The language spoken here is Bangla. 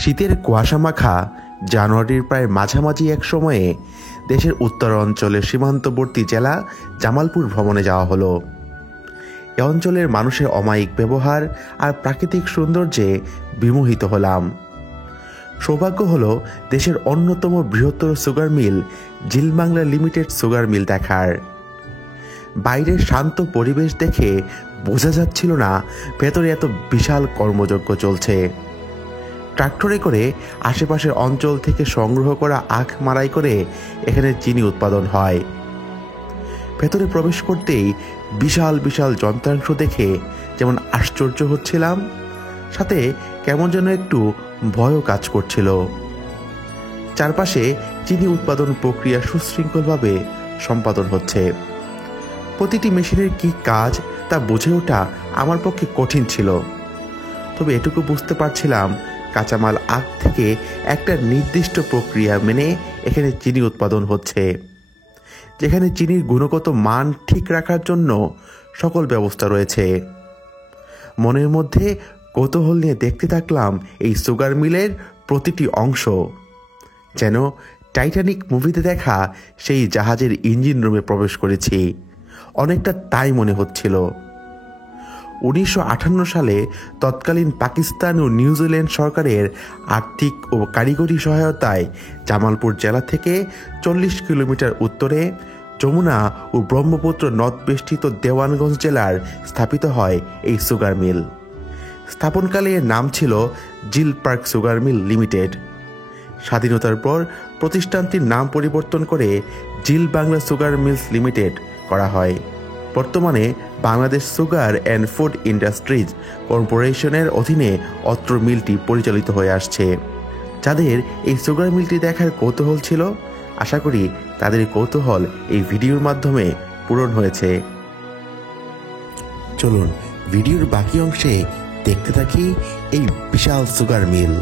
শীতের কুয়াশামাখা জানুয়ারির প্রায় মাঝামাঝি এক সময়ে দেশের উত্তর অঞ্চলের সীমান্তবর্তী জেলা জামালপুর ভ্রমণে যাওয়া হলো। এ অঞ্চলের মানুষের অমায়িক ব্যবহার আর প্রাকৃতিক সৌন্দর্যে বিমোহিত হলাম। সৌভাগ্য হলো দেশের অন্যতম বৃহত্তর sugar mill Zeal Bangla limited sugar mill দেখার। বাইরের শান্ত পরিবেশ দেখে বোঝা যাচ্ছিল না ভেতরে এত বিশাল কর্মযজ্ঞ চলছে। ট্রাক্টরে করে আশেপাশের অঞ্চল থেকে সংগ্রহ করা আখ মাড়াই করে এখানে চিনি উৎপাদন হয়। ভেতরে প্রবেশ করতেই বিশাল বিশাল যন্ত্রাংশ দেখে যেমন আশ্চর্য হচ্ছিলাম, সাথে কেমন যেন একটু ভয়ও কাজ করছিল। চারপাশে চিনি উৎপাদন প্রক্রিয়া সুশৃঙ্খলভাবে সম্পাদন হচ্ছে। প্রতিটি মেশিনের কি কাজ তা বুঝে ওঠা আমার পক্ষে কঠিন ছিল, তবে এটুকু বুঝতে পারছিলাম কাঁচামাল আখ থেকে একটা নির্দিষ্ট প্রক্রিয়া মেনে এখানে চিনি উৎপাদন হচ্ছে, যেখানে চিনির গুণগত মান ঠিক রাখার জন্য সকল ব্যবস্থা রয়েছে। মনের মধ্যে কৌতূহল নিয়ে দেখতে থাকলাম এই সুগার মিলের প্রতিটি অংশ, যেন টাইটানিক মুভিতে দেখা সেই জাহাজের ইঞ্জিন রুমে প্রবেশ করেছি, অনেকটা তাই মনে হচ্ছিল। 1958 সালে তৎকালীন পাকিস্তান ও নিউজিল্যান্ড সরকারের আর্থিক ও কারিগরি সহায়তায় জামালপুর জেলা থেকে 40 কিলোমিটার উত্তরে যমুনা ও ব্রহ্মপুত্র নদ বেষ্টিত দেওয়ানগঞ্জ জেলার স্থাপিত হয় এই সুগার মিল। স্থাপনকালে এর নাম ছিল জিল পার্ক সুগার মিল লিমিটেড। স্বাধীনতার পর প্রতিষ্ঠানটির নাম পরিবর্তন করে জিল বাংলা সুগার মিলস লিমিটেড করা হয়। বর্তমানে Bangladesh sugar and food industries কর্পোরেশনের অধীনে অত্র মিলটি পরিচালিত হয়ে আসছে। যাদের এই সুগার মিলটি দেখার কৌতূহল ছিল, আশা করি তাদের কৌতূহল এই ভিডিওর মাধ্যমে পূরণ হয়েছে। চলুন ভিডিওর বাকি অংশে দেখতে থাকি এই বিশাল সুগার মিল।